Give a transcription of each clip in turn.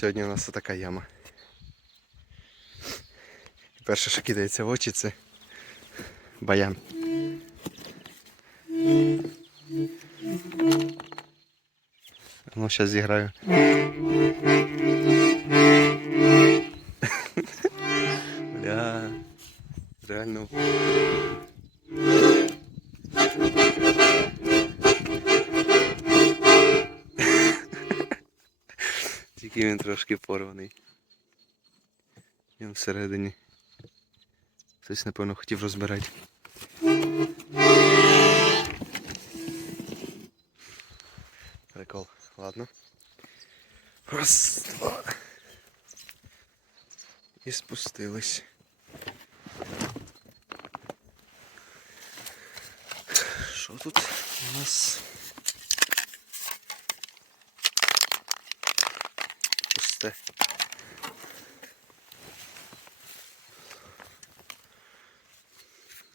Сьогодні у нас така яма. Перше, що кидається в очі, це баян. Ну, зараз зіграю. Тільки він трошки порваний. Він всередині. Хтось, напевно, хотів розбирати. Прикол. Ладно. Раз, два. І спустились. Що тут у нас?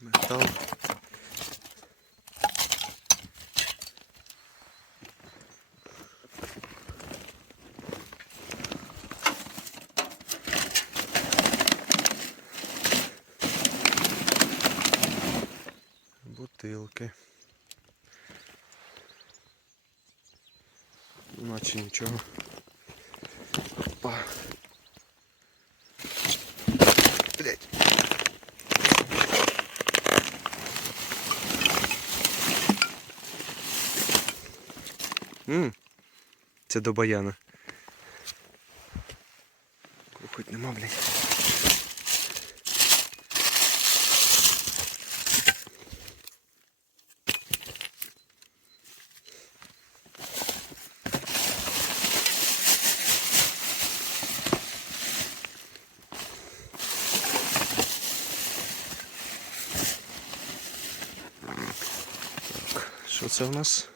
Метал. Бутилки. Наче нічого. Опа. Ммм, це до баяна. Хоч нема, блядь. Що це у нас?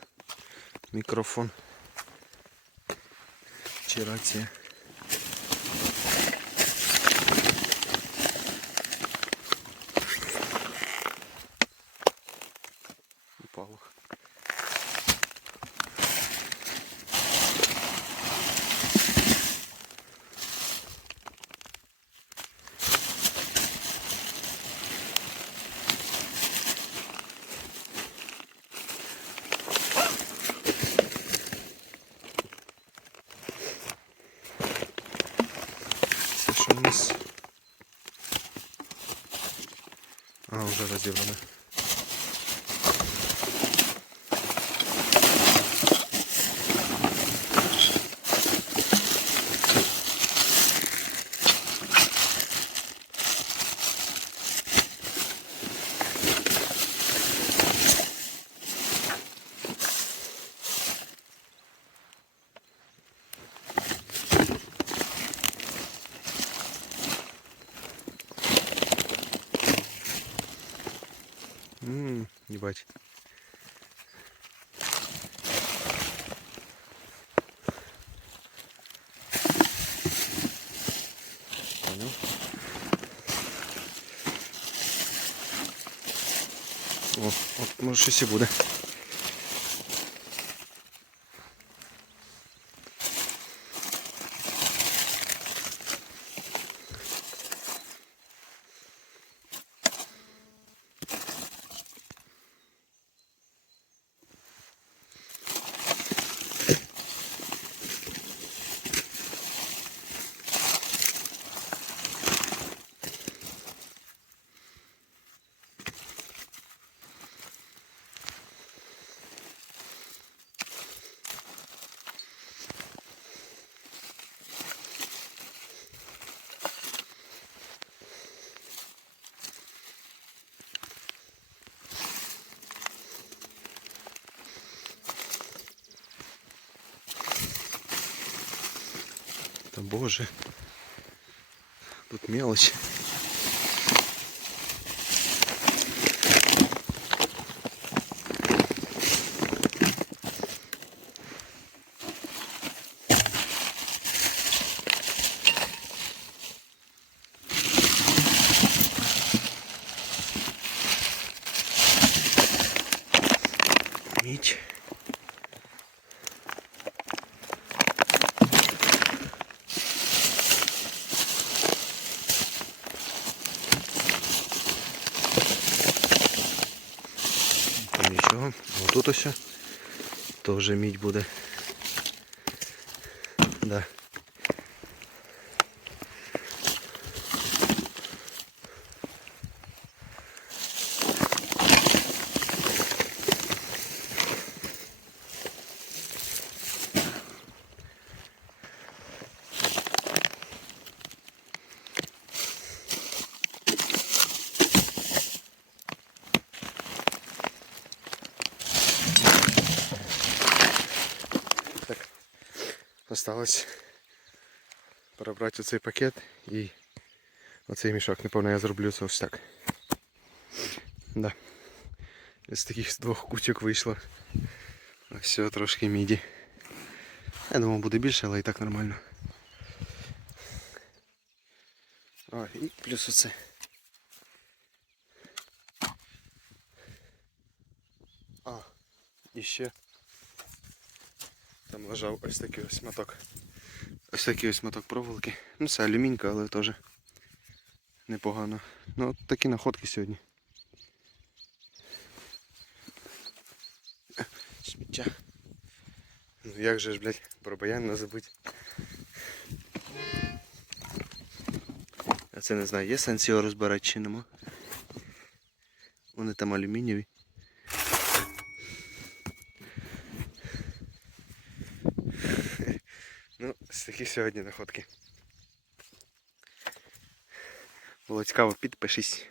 Мікрофон. Чи рація? Упало. Це що нас? А, вже розібрано. Ебать. Понял. О, от може щось і буде. Та боже. Тут мелочь. там нічого. А тут ось то вже мідь буде. Да. Осталось перебрати оцей пакет і оцей мішок. Напевно, я зроблю це ось так. Да. З таких двох кучок вийшло. Все, трошки міді. Я думав буде більше, але і так нормально. О, і плюс оце. А, і ще Там лежав ось такий ось моток. Ось такий ось моток проволоки. Ну це алюмінька, але теж непогано. Ну от такі находки сьогодні. Сміття. Ну як же ж, блядь, про баян не забудь. Я це не знаю, є сенс його розбирати чи нема. Вони там алюмінієві. Ну, такі сьогодні находки. Було цікаво, підпишись.